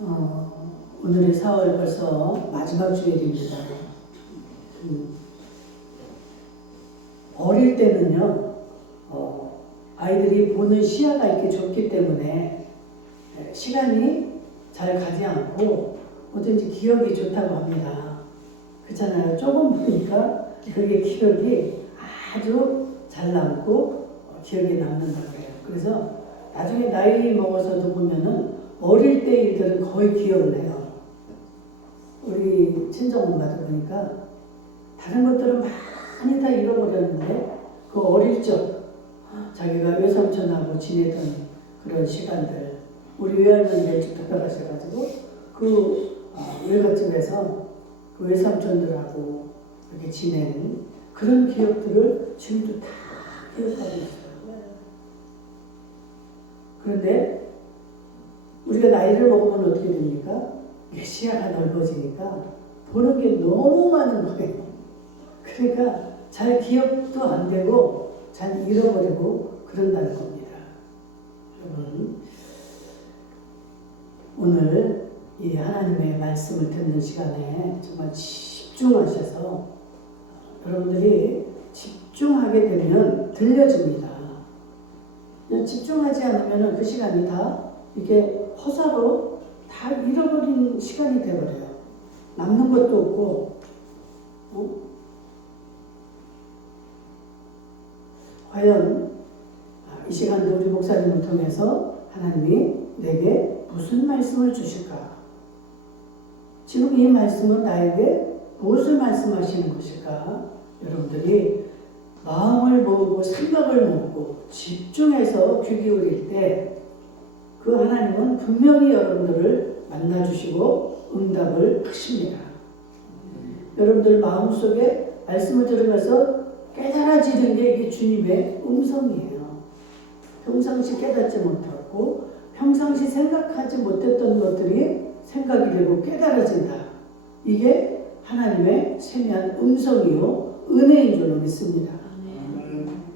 오늘의 4월 벌써 마지막 주일입니다. 어릴 때는요, 아이들이 보는 시야가 이렇게 좁기 때문에 시간이 잘 가지 않고 뭐든지 기억이 좋다고 합니다. 그렇잖아요. 조금 보니까 그게 기억이 아주 잘 남고 기억에 남는다고 해요. 그래서 나중에 나이 먹어서도 보면은 어릴 때 일들은 거의 기억을 해요. 우리 친정엄마도 보니까 다른 것들은 많이 다 잃어버렸는데 그 어릴 적 자기가 외삼촌하고 지내던 그런 시간들, 우리 외할머니가 일찍 돌아가셔가지고 그 외갓집에서 그 외삼촌들하고 이렇게 지낸 그런 기억들을 지금도 다 기억하고 있어요. 그런데 우리가 나이를 먹으면 어떻게 됩니까? 시야가 넓어지니까 보는 게 너무 많은 거예요. 그러니까 잘 기억도 안 되고 잘 잃어버리고 그런다는 겁니다. 여러분, 오늘 이 하나님의 말씀을 듣는 시간에 정말 집중하셔서 여러분들이 집중하게 되면 들려집니다. 집중하지 않으면 그 시간이 다 이게 허사로 다 잃어버린 시간이 되어버려요. 남는 것도 없고, 과연 이 시간도 우리 목사님을 통해서 하나님이 내게 무슨 말씀을 주실까? 지금 이 말씀은 나에게 무엇을 말씀하시는 것일까? 여러분들이 마음을 모으고 생각을 모으고 집중해서 귀 기울일 때 그 하나님은 분명히 여러분들을 만나주시고 응답을 하십니다. 여러분들 마음속에 말씀을 들으면서 깨달아지는 게 이게 주님의 음성이에요. 평상시 깨닫지 못하고 평상시 생각하지 못했던 것들이 생각이 되고 깨달아진다. 이게 하나님의 세미한 음성이요 은혜인 줄로 믿습니다.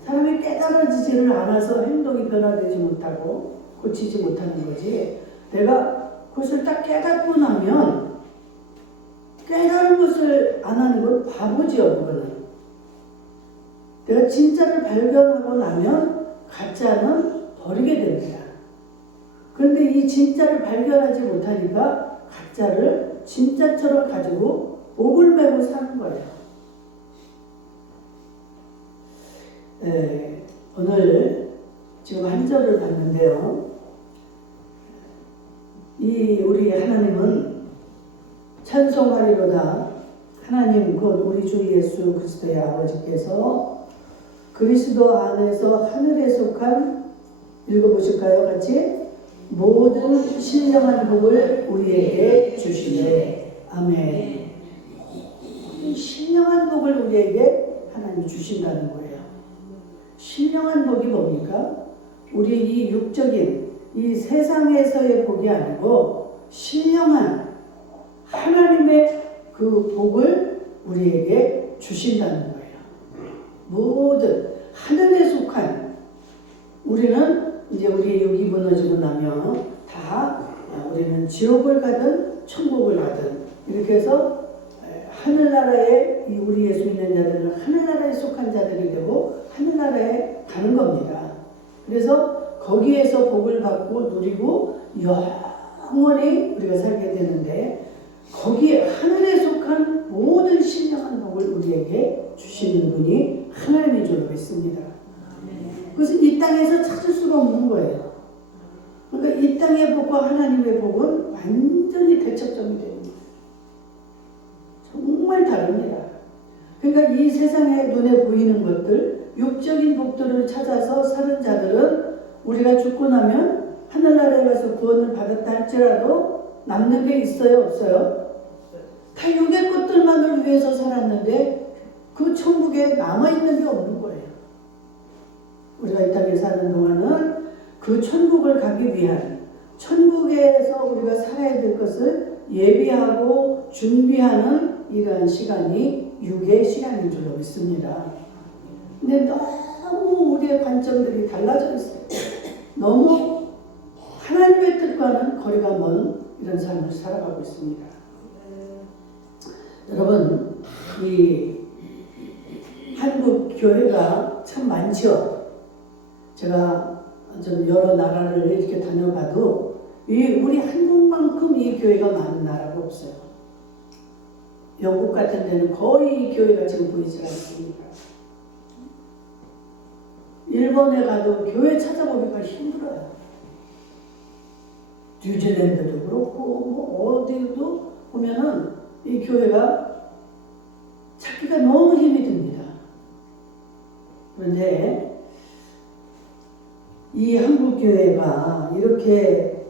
사람이 깨달아지지를 않아서 행동이 변화되지 못하고 고치지 못하는 거지, 내가 그것을 딱 깨닫고 나면 깨달은 것을 안 하는 건 바보지요. 그거는 내가 진짜를 발견하고 나면 가짜는 버리게 됩니다. 그런데 이 진짜를 발견하지 못하니까 가짜를 진짜처럼 가지고 목을 메고 사는 거예요. 오늘 지금 한 절을 봤는데요. 우리 하나님은 찬송하리로다. 하나님 곧 우리 주 예수 그리스도의 아버지께서 그리스도 안에서 하늘에 속한, 읽어보실까요? 같이? 모든 신령한 복을 우리에게 주시네. 아멘. 신령한 복을 우리에게 하나님 주신다는 거예요. 신령한 복이 뭡니까? 우리 이 육적인 이 세상에서의 복이 아니고 신령한 하나님의 그 복을 우리에게 주신다는 거예요. 모든 하늘에 속한, 우리는 이제 우리의 육이 무너지고 나면 다 우리는 지옥을 가든 천국을 가든 이렇게 해서 하늘나라에 우리 예수 믿는 자들은 하늘나라에 속한 자들이 되고 하늘나라에 가는 겁니다. 그래서 거기에서 복을 받고 누리고 영원히 우리가 살게 되는데, 거기에 하늘에 속한 모든 신령한 복을 우리에게 주시는 분이 하나님인 줄로 믿습니다. 그래서 이 땅에서 찾을 수가 없는 거예요. 그러니까 이 땅의 복과 하나님의 복은 완전히 대척점이 됩니다. 정말 다릅니다. 그러니까 이 세상에 눈에 보이는 것들, 육적인 복들을 찾아서 사는 자들은 우리가 죽고 나면 하늘나라에 가서 구원을 받았다 할지라도 남는 게 있어요? 없어요? 다 육의 것들만을 위해서 살았는데 그 천국에 남아있는 게 없는 거예요. 우리가 이 땅에 사는 동안은 그 천국을 가기 위한, 천국에서 우리가 살아야 될 것을 예비하고 준비하는 이러한 시간이 육의 시간인 줄로 믿습니다. 근데 너무 우리의 관점들이 달라져 있어요. 너무 하나님의 뜻과는 거리가 먼 이런 삶을 살아가고 있습니다. 여러분, 이 한국 교회가 참 많죠. 제가 좀 여러 나라를 이렇게 다녀봐도 우리 한국만큼 이 교회가 많은 나라가 없어요. 영국 같은 데는 거의 이 교회가 지금 보이지 않습니다. 일본에 가도 교회 찾아보기가 힘들어요. 뉴질랜드도 그렇고 뭐 어디도 보면은 이 교회가 찾기가 너무 힘이 듭니다. 그런데 이 한국 교회가 이렇게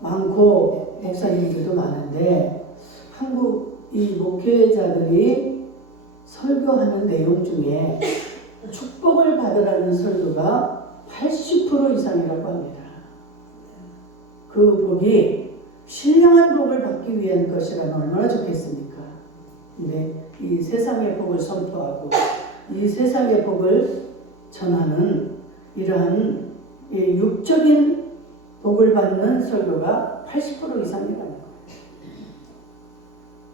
많고 목사님들도 많은데 한국 이 목회자들이 설교하는 내용 중에 축복을 받으라는 설교가 80% 이상이라고 합니다. 그 복이 신령한 복을 받기 위한 것이라면 얼마나 좋겠습니까? 근데 이 세상의 복을 선포하고 이 세상의 복을 전하는 이러한 육적인 복을 받는 설교가 80% 이상이라는 거예요.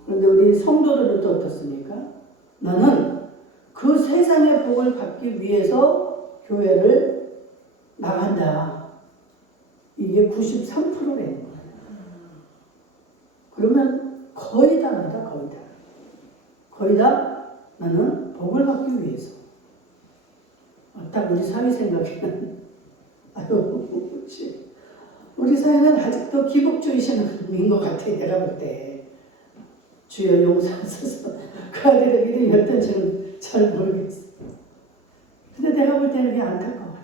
그런데 우리 성도들은 또 어떻습니까? 나는 그 세상의 복을 받기 위해서 교회를 나간다. 이게 93%라는 거예요. 그러면 거의 다 나다, 거의 다. 거의 다 나는 복을 받기 위해서. 딱 우리 사회 생각에는, 우리 사회는 아직도 기복주의 신앙인 것 같아, 내가 볼 때. 주여 용서하소서. 그 아들의 믿음이 어떤지는 잘 모르겠어. 근데 내가 볼 때는 그게 안타까워.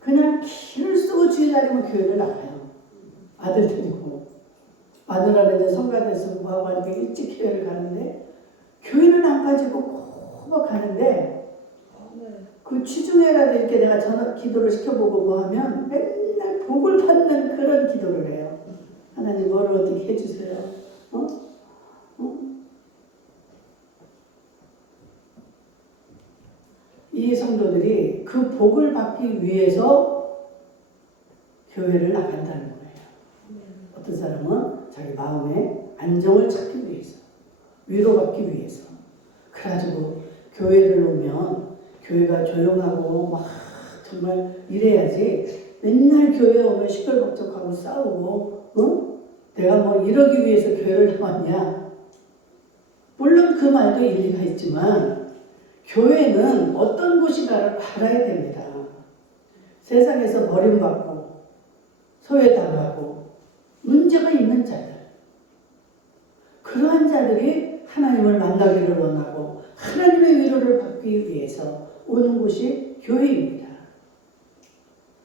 그냥 길을 쓰고 주일 날이면 교회를 나가요. 아들 데리고. 마누라는 성가대에서 공부하고 하니까 일찍 교회를 가는데 교회는 안 빠지고 꼬박 가는데 그 취중회라도 이렇게 내가 전화 기도를 시켜보고 뭐 하면 맨날 복을 받는 그런 기도를 해요. 하나님 뭐를 어떻게 해주세요. 이 성도들이 그 복을 받기 위해서 교회를 나간다는 거예요. 어떤 사람은 자기 마음의 안정을 찾기 위해서, 위로받기 위해서. 그래가지고 교회를 오면 교회가 조용하고 막 정말 이래야지 맨날 교회에 오면 시끌벅적하고 싸우고 내가 뭐 이러기 위해서 교회를 나왔냐. 물론 그 말도 일리가 있지만 교회는 어떤 곳인가를 알아야 됩니다. 세상에서 버림받고 소외당하고 문제가 있는 자들, 그러한 자들이 하나님을 만나기를 원하고 하나님의 위로를 받기 위해서 오는 곳이 교회입니다.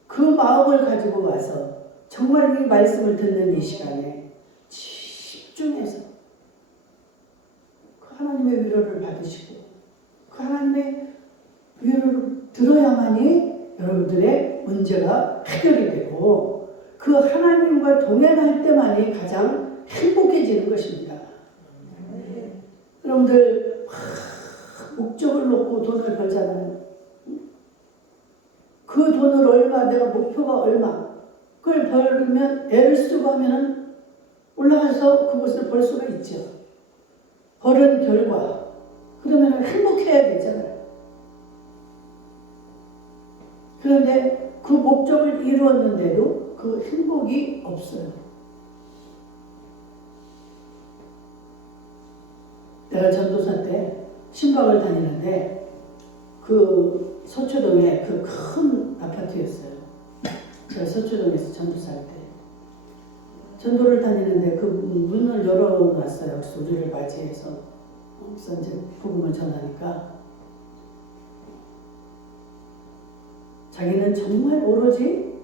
그 마음을 가지고 와서 정말 이 말씀을 듣는 이 시간에 집중해서 그 하나님의 위로를 받으시고 그 하나님의 위로를 들어야만이 여러분들의 문제가 해결이 되고 그 하나님과 동행할 때만이 가장 행복해지는 것입니다. 여러분들 목적을 놓고 돈을 벌잖아요. 그 돈을 얼마, 내가 목표가 얼마, 그걸 벌면 애를 쓰고 하면은 올라가서 그것을 벌 수가 있죠. 벌은 결과, 그러면 행복해야 되잖아요. 그런데 그 목적을 이루었는데도 그 행복이 없어요. 내가 전도사 때 신방을 다니는데 그 서초동에 그 큰 아파트였어요. 제가 서초동에서 전도사 할 때 전도를 다니는데 그 문을 열어놨어요. 우리를 맞이해서. 그래서 이제 복음을 전하니까 자기는 정말 오로지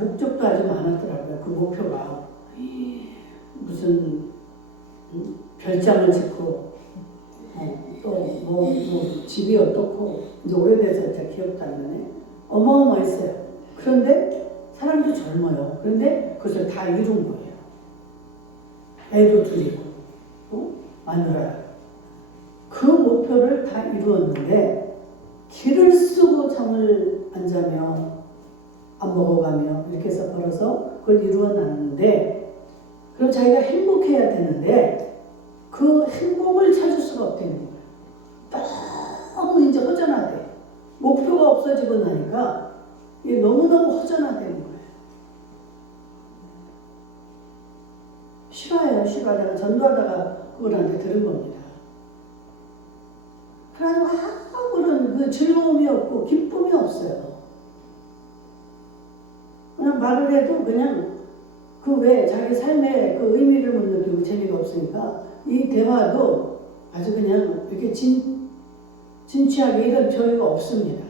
목적도 아주 많았더라고요. 그 목표가 무슨 별장을 짓고 또 뭐 집이 어떻고 이제 오래돼서 제가 기억도 안 나네. 어마어마했어요. 그런데 사람도 젊어요. 그런데 그것을 다 이룬 거예요. 애도 둘이고 마누라. 그 목표를 다 이루었는데 길을 쓰고 잠을 안 자며 안 먹어가며 이렇게 해서 벌어서 그걸 이루어 놨는데, 그럼 자기가 행복해야 되는데 그 행복을 찾을 수가 없다는 거예요. 너무 이제 허전하대. 목표가 없어지고 나니까 이게 너무너무 허전하다는 거예요. 싫어요. 내가 전도하다가 그분한테 들은 겁니다. 그래서 아무런 그 즐거움이 없고 기쁨이 없어요. 그냥 말을 해도 그냥 그 외에 자기 삶의 그 의미를 못 느끼고 재미가 없으니까 이 대화도 아주 그냥 이렇게 진취하게 이런 저희가 없습니다.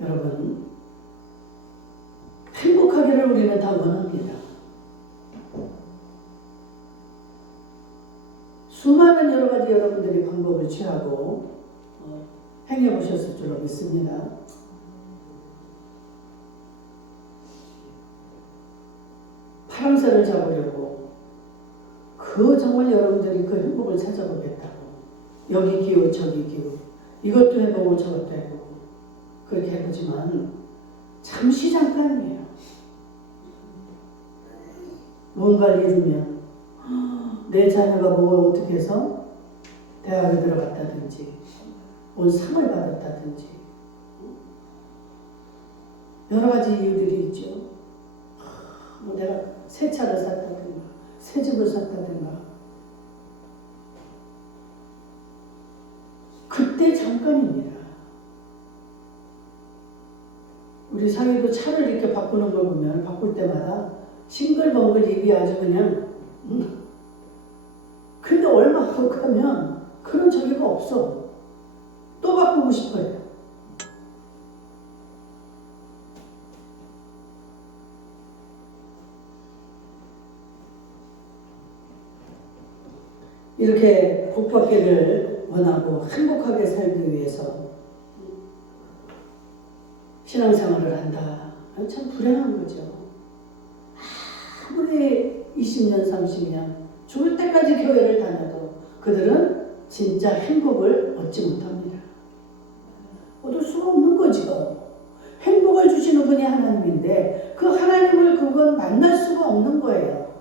여러분, 행복하기를 우리는 다 원합니다. 수많은 여러 가지 여러분들이 방법을 취하고 행해 보셨을 줄로 믿습니다. 파랑새를 잡으려고 정말 여러분들이 그 행복을 찾아보겠다고 여기 기우 저기 기우 이것도 해보고 저것도 해보고 그렇게 해보지만 잠시 잠깐이에요. 뭔가를 이루면 내 자녀가 뭐 어떻게 해서 대학에 들어갔다든지 뭔 상을 받았다든지 여러 가지 이유들이 있죠. 뭐 내가 새 차를 샀다든가 새 집을 샀다든가 그때 잠깐입니다. 우리 사위도 차를 이렇게 바꾸는 걸 보면 바꿀 때마다 싱글벙글 입이 아주 그냥 근데 얼마 후 가면 그런 저기가 없어. 또 바꾸고 싶어요. 이렇게 복받기를 원하고 행복하게 살기 위해서 신앙생활을 한다. 참 불행한 거죠. 아무리 20년, 30년 죽을 때까지 교회를 다녀도 그들은 진짜 행복을 얻지 못합니다. 얻을 수가 없는 거죠. 행복을 주시는 분이 하나님인데 그 하나님을 그건 만날 수가 없는 거예요.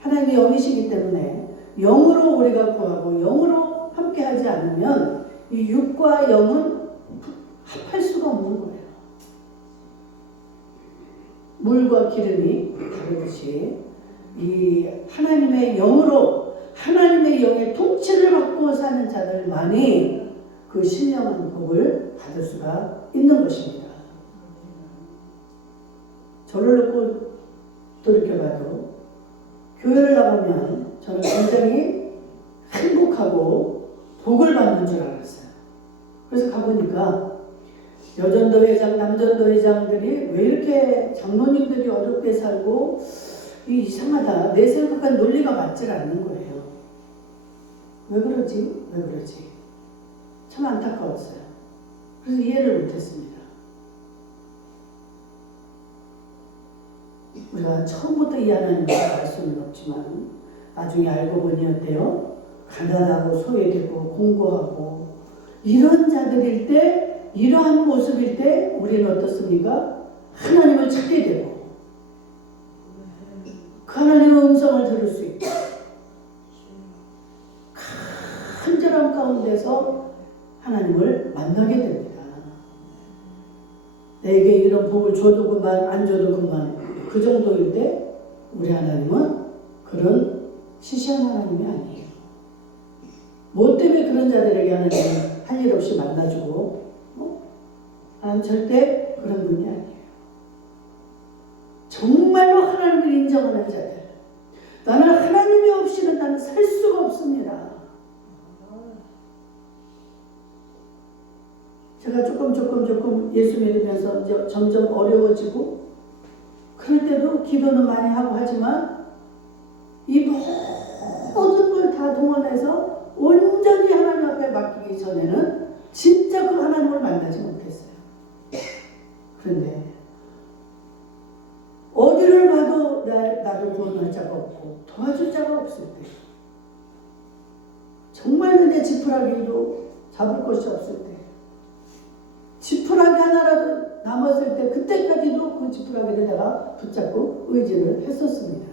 하나님이 영이시기 때문에 영으로 우리가 구하고 영으로 함께하지 않으면 이 육과 영은 합할 수가 없는 거예요. 물과 기름이 다르듯이 이 하나님의 영으로 하나님의 영의 통치를 받고 사는 자들만이 그 신령한 복을 받을 수가 있는 것입니다. 저를 놓고 돌이켜봐도 교회를 나가면 저는 굉장히 행복하고 복을 받는 줄 알았어요. 그래서 가보니까 여전도 회장, 남전도 회장들이 왜 이렇게 장로님들이 어렵게 살고 이상하다. 내 생각한 논리가 맞질 않는 거예요. 왜 그러지? 참 안타까웠어요. 그래서 이해를 못했습니다. 우리가 처음부터 이 하나님을 알 수는 없지만 나중에 알고 보니 어때요? 가난하고 소외되고 공고하고 이런 자들일 때 이러한 모습일 때 우리는 어떻습니까? 하나님을 찾게 되고 그 하나님의 음성을 들을 수 있고 간절함 가운데서 하나님을 만나게 됩니다. 내게 이런 복을 줘도 그만 안 줘도 그만 그 정도일 때 우리 하나님은 그런 시시한 하나님이 아니에요. 뭐 때문에 그런 자들에게 하나님은 할 일 없이 만나주고 나는 절대 그런 분이 아니에요. 정말로 하나님을 인정하는 자들. 나는 하나님이 없이는 나는 살 수가 없습니다. 제가 조금 예수 믿으면서 이제 점점 어려워지고 그럴 때도 기도는 많이 하고 하지만 이 모든 걸 다 동원해서 온전히 하나님 앞에 맡기기 전에는 진짜 그 하나님을 만나지 못했어요. 그런데 어디를 봐도 나를 구원할 자가 없고 도와줄 자가 없을 때 정말 내 지푸라기도 잡을 것이 없을 때 지푸라기 하나라도 아팠을 때 그때까지도 그 지푸라기를 내가 붙잡고 의지를 했었습니다.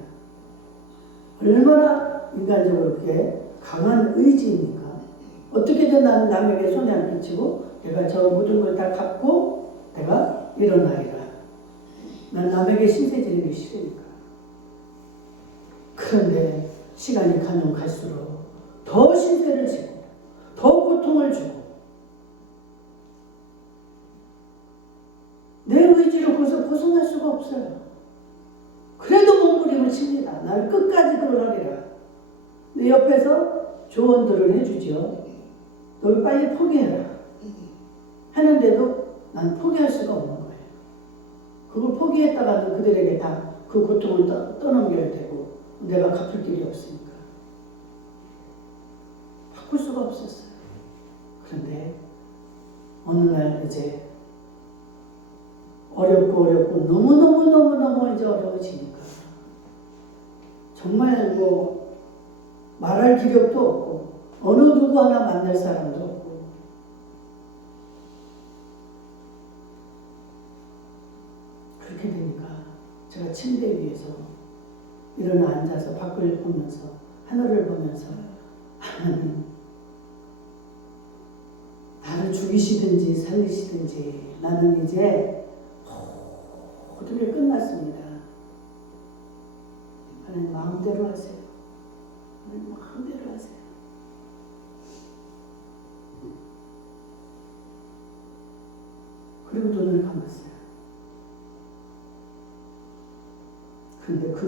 얼마나 인간적으로 그렇게 강한 의지입니까? 어떻게든 나는 남에게 손에 안 끼치고 내가 저 모든 걸 다 갚고 내가 일어나리라. 난 남에게 신세 지르기 싫으니까. 그런데 시간이 가면 갈수록 더 신세를 지고 더 고통을 주고 내 의지로 거기서 벗어날 수가 없어요. 그래도 몸부림을 칩니다. 나를 끝까지 그걸 하리라. 내 옆에서 조언들을 해주죠. 너 빨리 포기해라. 하는데도 난 포기할 수가 없는 거예요. 그걸 포기했다가도 그들에게 다 그 고통을 떠넘겨야 되고 내가 갚을 길이 없으니까 바꿀 수가 없었어요. 그런데 어느 날 이제 어렵고 너무 이제 어려워지니까 정말 뭐 말할 기력도 없고 어느 누구 하나 만날 사람도 없고 그렇게 되니까 제가 침대 위에서 일어나 앉아서 밖을 보면서 하늘을 보면서 하나님 나를 죽이시든지 살리시든지 나는 이제 모든 게 끝났습니다. 하나님 마음대로 하세요. 하나님 마음대로 하세요. 그리고 눈을 감았어요. 그런데 그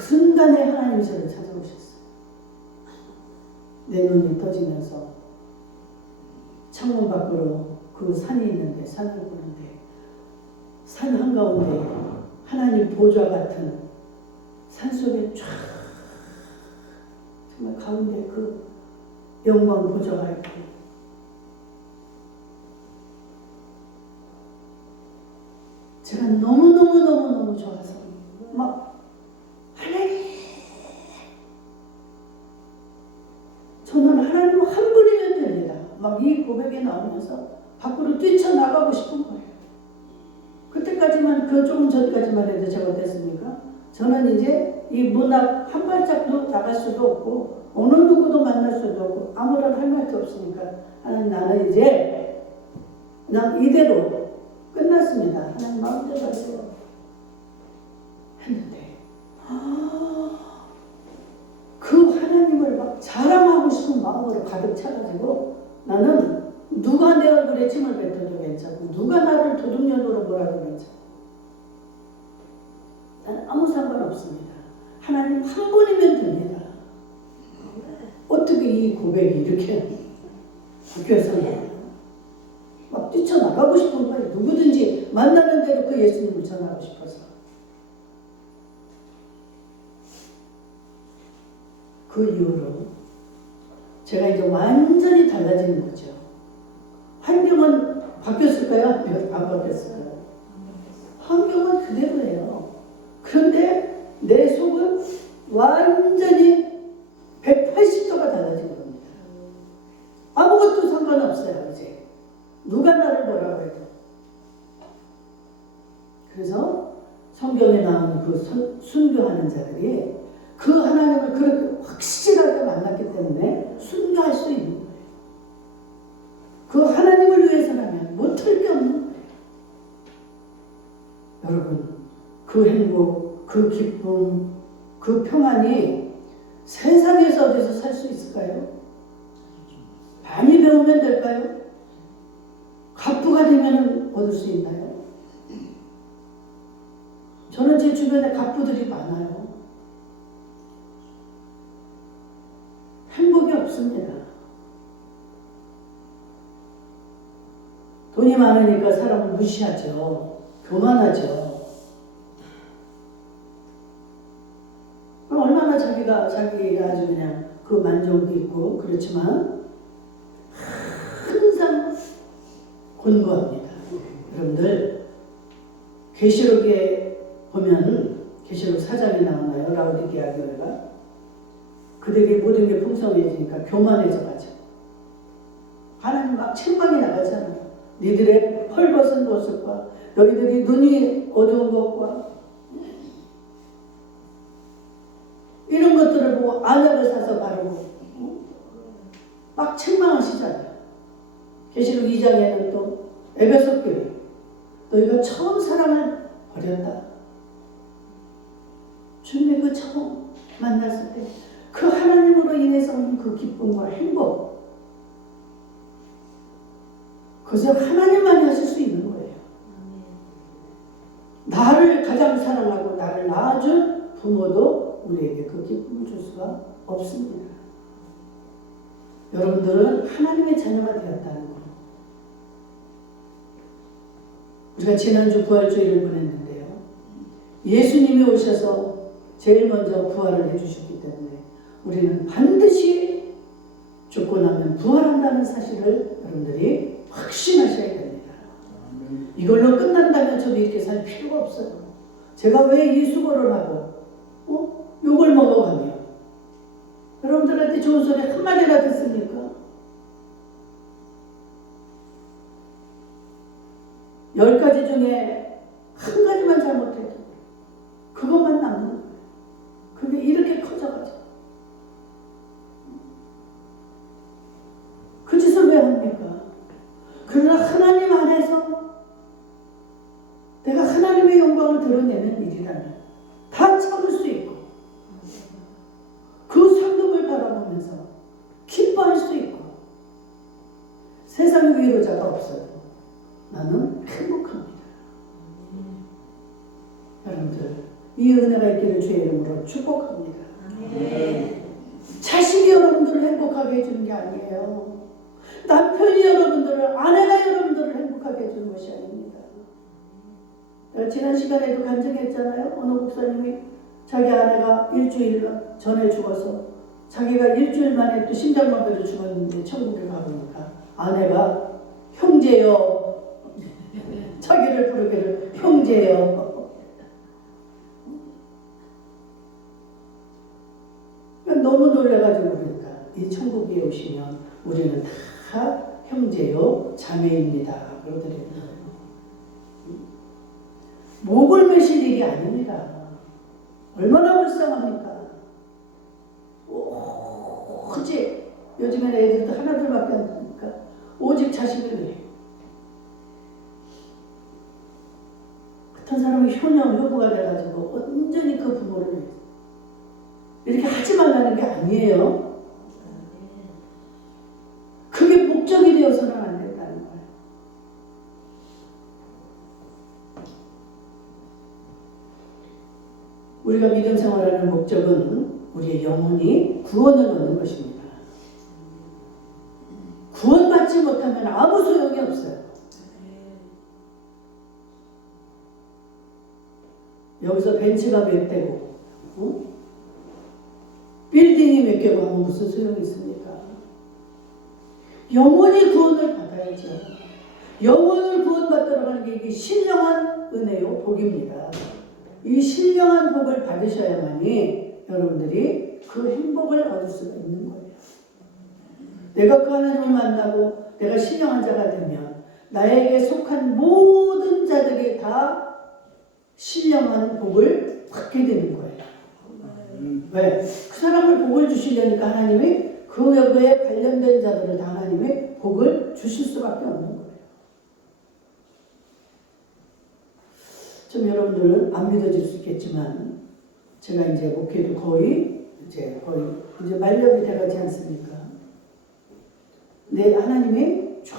순간에 하나님이 저를 찾아오셨어요. 내 눈이 떠지면서 창문 밖으로 그 산이 있는데 산을 보는데 산 한가운데 하나님 보좌 같은 산속에 쫙 정말 가운데 그 영광 보좌가 있고 제가 너무너무 좋아서 막 하나님 저는 하나님 한 분이면 됩니다. 막 이 고백이 나오면서 밖으로 뛰쳐나가고 싶은 거예요. 그때까지만 그 조금 전까지만 해도 제가 어땠습니까? 저는 이제 이 문 앞 한 발짝도 나갈 수도 없고 어느 누구도 만날 수도 없고 아무런 할 말도 없으니까 하나님 나는 이제 그냥 이대로 끝났습니다. 하나님 마음대로 하세요. 했는데 그 하나님을 막 자랑하고 싶은 마음으로 가득 차가지고 나는 누가 내 얼굴에 침을 뱉어도 괜찮고 누가 나를 도둑년으로 뭐라도 괜찮고 나는 아무 상관없습니다. 하나님 한 분이면 됩니다. 어떻게 이 고백이 이렇게 바뀌었었나요? 막 뛰쳐나가고 싶은 거예요. 누구든지 만나는 대로 그 예수님을 전하고 싶어서. 그 이후로 제가 이제 완전히 달라지는 거죠. 환경은 바뀌었을까요? 안 바뀌었을까요? 환경은 그대로예요. 그런데 내 속은 완전히 180도가 달라진 겁니다. 아무것도 상관없어요, 이제. 누가 나를 뭐라고 해도. 그래서 성경에 나오는 그 순교하는 자들이 그 하나님을 그렇게 확실하게 만났기 때문에 순교할 수 있는 거예요. 그 하나님을 위해서라면 못할 게 없는 거예요. 여러분, 그 행복, 그 기쁨, 그 평안이 세상에서 어디서 살 수 있을까요? 많이 배우면 될까요? 갑부가 되면 얻을 수 있나요? 저는 제 주변에 갑부들이 많아요. 행복이 없습니다. 돈이 많으니까 사람을 무시하죠. 교만하죠. 그럼 얼마나 자기가 아주 그냥 그 만족이 있고 그렇지만 항상 곤고합니다. 여러분들 계시록에 보면 계시록 4장에 나오나요? 라오디게아 교회가 그들에게 모든 게 풍성해지니까 교만해져가지고 하나님 막 책망이 나가잖아요. 니들의 헐벗은 모습과 너희들이 눈이 어두운 것과 이런 것들을 보고 안약을 사서 바르고 막 책망하시잖아요. 계시록 2장에는 또 에베소 교회 너희가 처음 사랑을 버렸다. 주님의 그 처음 만났을 때 그 하나님으로 인해서 오는 그 기쁨과 행복, 그것을 하나님만이 하실 수 있는 거예요. 나를 가장 사랑하고 나를 낳아준 부모도 우리에게 그 기쁨을 줄 수가 없습니다. 여러분들은 하나님의 자녀가 되었다는 거. 우리가 지난주 부활주일을 보냈는데요. 예수님이 오셔서 제일 먼저 부활을 해주셨기 때문에 우리는 반드시 죽고 나면 부활한다는 사실을 여러분들이 확신하셔야 됩니다. 이걸로 끝난다면 저도 이렇게 살 필요가 없어요. 제가 왜 이 수고를 하고 욕을 먹어가며 여러분들한테 좋은 소리 한마디나 듣습니까? 10가지 중에 한 가지만 잘못해도 그것만 남는 거예요. 그게 이렇게 커져가지고 그 짓을 왜 합니까? 그러나 하나님 안에서 내가 하나님의 영광을 드러내는 일이라면 다 참을 수 있고 그 상급을 바라보면서 기뻐할 수 있고 세상에 위로자가 없어도 나는 행복합니다. 여러분들 이 은혜가 있기를 주의 이름으로 축복합니다. 자식이 여러분들을 행복하게 해주는 게 아니에요. 남편이 여러분들을, 아내가 여러분들을 행복하게 해주는 것이 아닙니다. 내가 지난 시간에도 간증했잖아요. 어느 목사님이 자기 아내가 일주일 전에 죽어서 자기가 일주일 만에 또 심장마비로 죽었는데 천국에 가보니까 아내가 형제여 자기를 부르기를 형제여. 너무 놀라가지고 그러니까 이 천국에 오시면 우리는 다 형제요 자매입니다. 그러더래요. 목을 매실 일이 아닙니다. 얼마나 불쌍합니까? 오직 요즘에는 애들도 하나둘밖에 안 되니까 오직 자식을 위해 어떤 사람이 효부가 돼가지고 온전히 그 부모를 위해 이렇게 하지 말라는 게 아니에요. 그게 목적이 되어서는 안 된다는 거예요. 우리가 믿음 생활하는 목적은 우리의 영혼이 구원을 얻는 것입니다. 구원받지 못하면 아무 소용이 없어요. 여기서 벤츠가 몇 대고 빌딩이 몇 개고 하면 무슨 소용이 있습니까? 영원히 구원을 받아야죠. 영혼을 구원받도록 하는 게 이게 신령한 은혜요 복입니다. 이 신령한 복을 받으셔야만이 여러분들이 그 행복을 얻을 수가 있는 거예요. 내가 그 하나님을 만나고 내가 신령한 자가 되면 나에게 속한 모든 자들이 다 신령한 복을 받게 되는 거예요. 왜? 그 사람을 복을 주시려니까 하나님이 그 여부에 관련된 자들을 다 하나님이 복을 주실 수밖에 없는 거예요. 좀 여러분들은 안 믿어질 수 있겠지만 제가 이제 목회도 거의 만렙이 돼가지 않습니까? 내 하나님이 쭉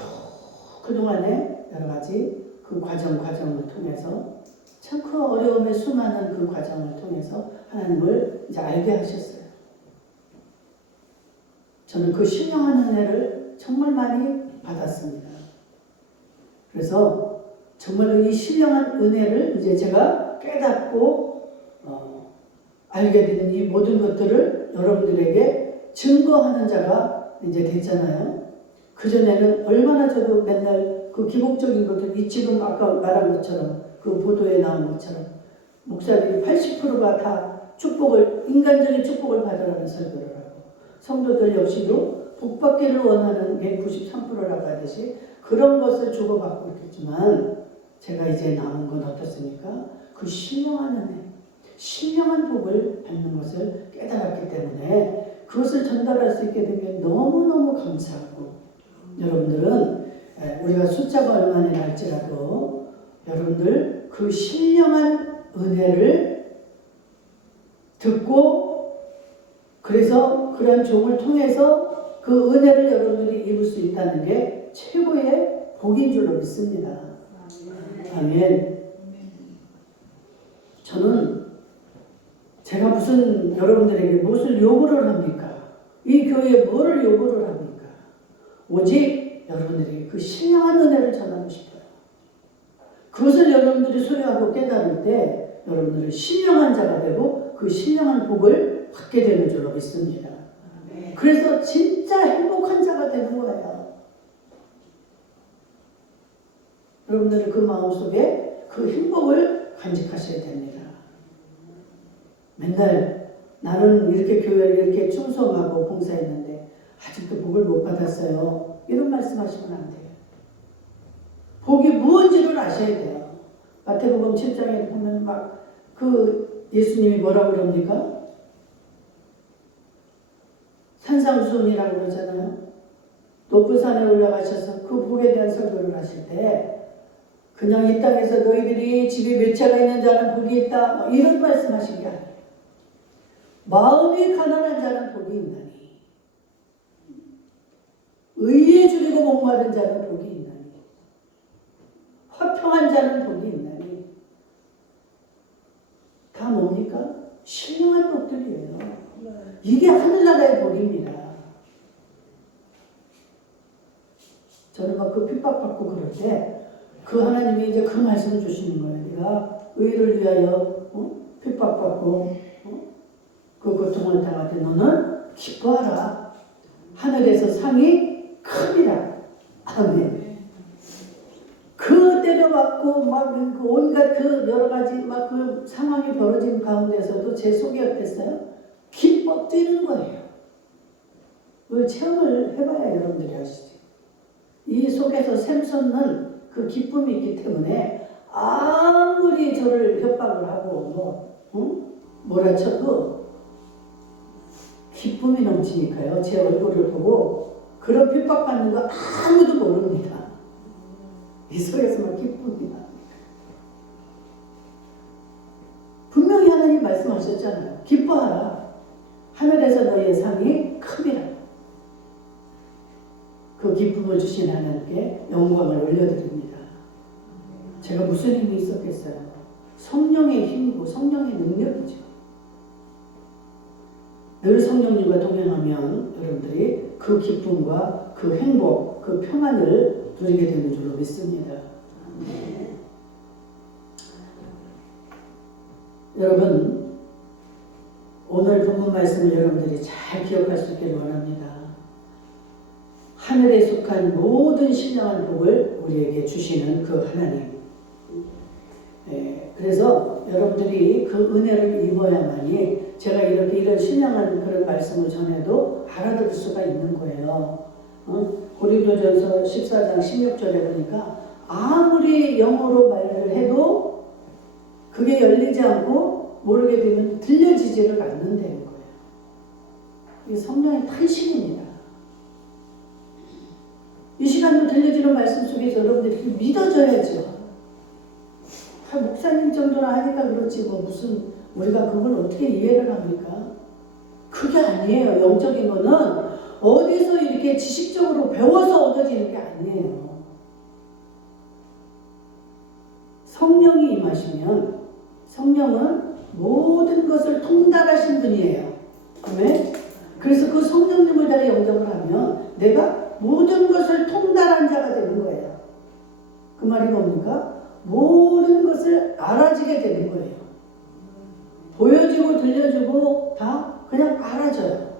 그동안에 여러 가지 그 과정을 통해서 참 그 어려움의 수많은 그 과정을 통해서 하나님을 이제 알게 하셨어요. 저는 그 신령한 은혜를 정말 많이 받았습니다. 그래서 정말 이 신령한 은혜를 이제 제가 깨닫고 알게 된 이 모든 것들을 여러분들에게 증거하는 자가 이제 됐잖아요. 그전에는 얼마나 저도 맨날 그 기복적인 것들, 이 지금 아까 말한 것처럼 그 보도에 나온 것처럼 목사들이 80%가 다 축복을, 인간적인 축복을 받으라는 설교를 하고 성도들 역시도 복받기를 원하는 게 93%라고 하듯이 그 그런 것을 주고받고 있겠지만 제가 이제 남은 건 어떻습니까? 그 신령한 은혜, 신령한 복을 받는 것을 깨달았기 때문에 그것을 전달할 수 있게 되면 너무너무 감사하고, 여러분들은 우리가 숫자가 얼마나 날지라도 여러분들 그 신령한 은혜를 듣고, 그래서 그런 종을 통해서 그 은혜를 여러분들이 입을 수 있다는 게 최고의 복인 줄로 믿습니다. 아멘. 저는 제가 무슨 여러분들에게 무엇을 요구를 합니까? 이 교회에 뭐를 요구를 합니까? 오직 여러분들에게 그 신령한 은혜를 전하고 싶어요. 그것을 여러분들이 소유하고 깨달을 때 여러분들은 신령한 자가 되고 그 신령한 복을 받게 되는 줄로 믿습니다. 그래서 진짜 행복한 자가 되는 거예요. 여러분들은 그 마음속에 그 행복을 간직하셔야 됩니다. 맨날 나는 이렇게 교회를 이렇게 충성하고 봉사했는데 아직도 복을 못 받았어요, 이런 말씀하시면 안 돼요. 복이 무엇인지를 아셔야 돼요. 마태복음 7장에 보면 막 그 예수님이 뭐라고 그럽니까? 산상수훈이라고 그러잖아요. 높은 산에 올라가셔서 그 복에 대한 설교를 하실 때 그냥 이 땅에서 너희들이 집에 몇 채가 있는 자는 복이 있다, 이런 말씀하신 게 아니에요. 마음이 가난한 자는 복이 있나니, 의에 줄이고 목마른 자는 복이 있나니, 화평한 자는 복이 있나니. 다 뭡니까? 신령한 복들이에요. 이게 하늘나라의 복입니다. 저는 막 그 핍박받고 그럴 때 그 하나님이 이제 그 말씀을 주시는 거예요. 네가 의를 위하여 핍박받고 그 고통을 당할 때 너는 기뻐하라. 하늘에서 상이 크리라. 아멘. 그 때려맞고 막 그 온갖 그 여러 가지 막 그 상황이 벌어진 가운데서도 제 속이 어땠어요? 기뻐 뛰는 거예요. 그걸 체험을 해봐야 여러분들이 아시지. 이 속에서 샘솟는 그 기쁨이 있기 때문에 아무리 저를 협박을 하고 몰아쳐도 기쁨이 넘치니까요. 제 얼굴을 보고 그런 핍박받는 거 아무도 모릅니다. 이 속에서만 기쁨이 납니다. 분명히 하나님 말씀하셨잖아요. 기뻐하라. 하늘에서 너희의 상이 크리라. 그 기쁨을 주신 하나님께 영광을 올려드립니다. 제가 무슨 힘이 있었겠어요? 성령의 힘이고 성령의 능력이죠. 늘 성령님과 동행하면 여러분들이 그 기쁨과 그 행복, 그 평안을 누리게 되는 줄로 믿습니다. 여러분, 오늘 본문 말씀을 여러분들이 잘 기억할 수 있기를 원합니다. 하늘에 속한 모든 신령한 복을 우리에게 주시는 그 하나님. 그래서 여러분들이 그 은혜를 입어야만이 제가 이렇게 이런 신령한 그런 말씀을 전해도 알아들을 수가 있는 거예요. 고린도전서 14장 16절에 보니까 아무리 영어로 말을 해도 그게 열리지 않고 모르게 되면 들려지지를 않는다는 거예요. 이게 성령의 탄신입니다. 이 시간도 들려지는 말씀 속에서 여러분들이 믿어져야죠. 목사님 정도나 하니까 그렇지 뭐 무슨 우리가 그걸 어떻게 이해를 합니까? 그게 아니에요. 영적인 거는 어디서 이렇게 지식적으로 배워서 얻어지는 게 아니에요. 성령이 임하시면 성령은 모든 것을 통달하신 분이에요. 아멘? 그래서 그 성령님을 내가 영접을 하면 내가 모든 것을 통달한 자가 되는 거예요. 그 말이 뭡니까? 모든 것을 알아지게 되는 거예요. 보여지고 들려주고 다 그냥 알아져요.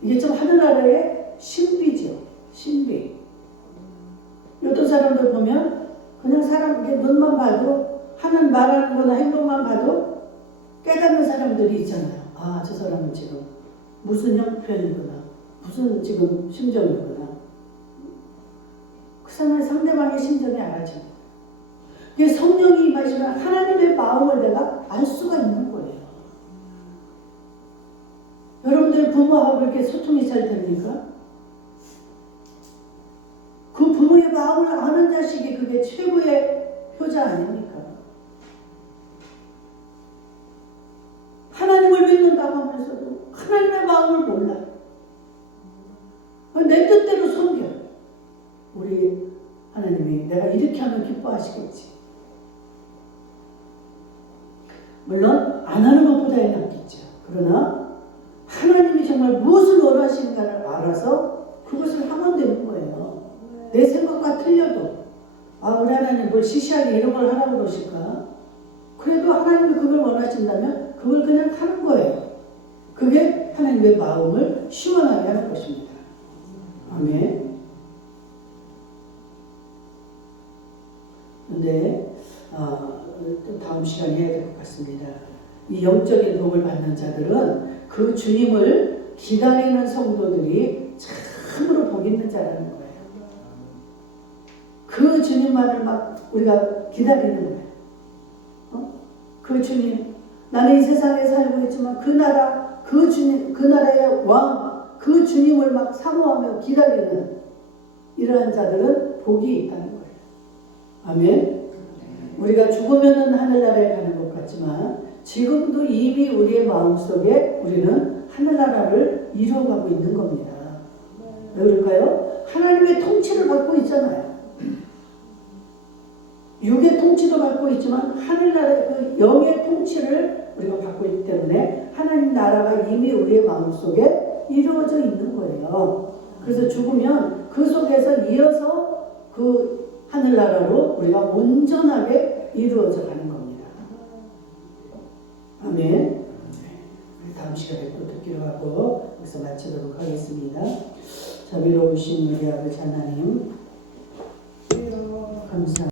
이게 좀 하늘나라의 신비죠. 신비. 어떤 사람들 보면 그냥 사람 이렇게 눈만 봐도 하는 말하는 거나 행동만 봐도 깨닫는 사람들이 있잖아요. 아, 저 사람은 지금 무슨 형편이구나. 무슨 지금 심정이구나. 그렇잖아요. 상대방의 심정이 알아집니다. 이게 성령이 임하시면 하나님의 마음을 내가 알 수가 있는 거예요. 여러분들 부모하고 이렇게 소통이 잘 됩니까? 그 부모의 마음을 아는 자식이 그게 최고의 효자 아닙니까? 하나님을 믿는다고 하면서도 하나님의 마음을 몰라. 내 뜻대로 섬겨. 우리 하나님이 내가 이렇게 하면 기뻐하시겠지. 물론 안 하는 것보다는 낫겠죠. 그러나 하나님이 정말 무엇을 원하시는가를 알아서 그것을 하면 되는 거예요. 내 생각과 틀려도 우리 하나님 뭘 시시하게 이런 걸 하라고 그러실까? 그래도 하나님이 그걸 원하신다면 그걸 그냥 하는 거예요. 그게 하나님의 마음을 시원하게 하는 것입니다. 아멘. 근데 또 다음 시간에 해야 될 것 같습니다. 이 영적인 복을 받는 자들은 그 주님을 기다리는 성도들이 참으로 복 있는 자라는 거예요. 그 주님만을 막 우리가 기다리는 거예요. 그 주님, 나는 이 세상에 살고 있지만 그 나라, 그 주님, 그 나라의 왕, 그 주님을 막 사모하며 기다리는 이러한 자들은 복이 있다는 거예요. 아멘. 우리가 죽으면은 하늘나라에 가는 것 같지만 지금도 이미 우리의 마음속에 우리는 하늘나라를 이루어가고 있는 겁니다. 왜 그럴까요? 하나님의 통치를 받고 있잖아요. 육의 통치도 받고 있지만 하늘나라의 그 영의 통치를 우리가 받고 있기 때문에 하나님 나라가 이미 우리의 마음속에 이루어져 있는 거예요. 그래서 죽으면 그 속에서 이어서 그 하늘나라로 우리가 온전하게 이루어져 가는 겁니다. 아멘. 다음 시간에 또 듣기로 하고 여기서 마치도록 하겠습니다. 자비로우신 우리 아버지 하나님 감사합니다.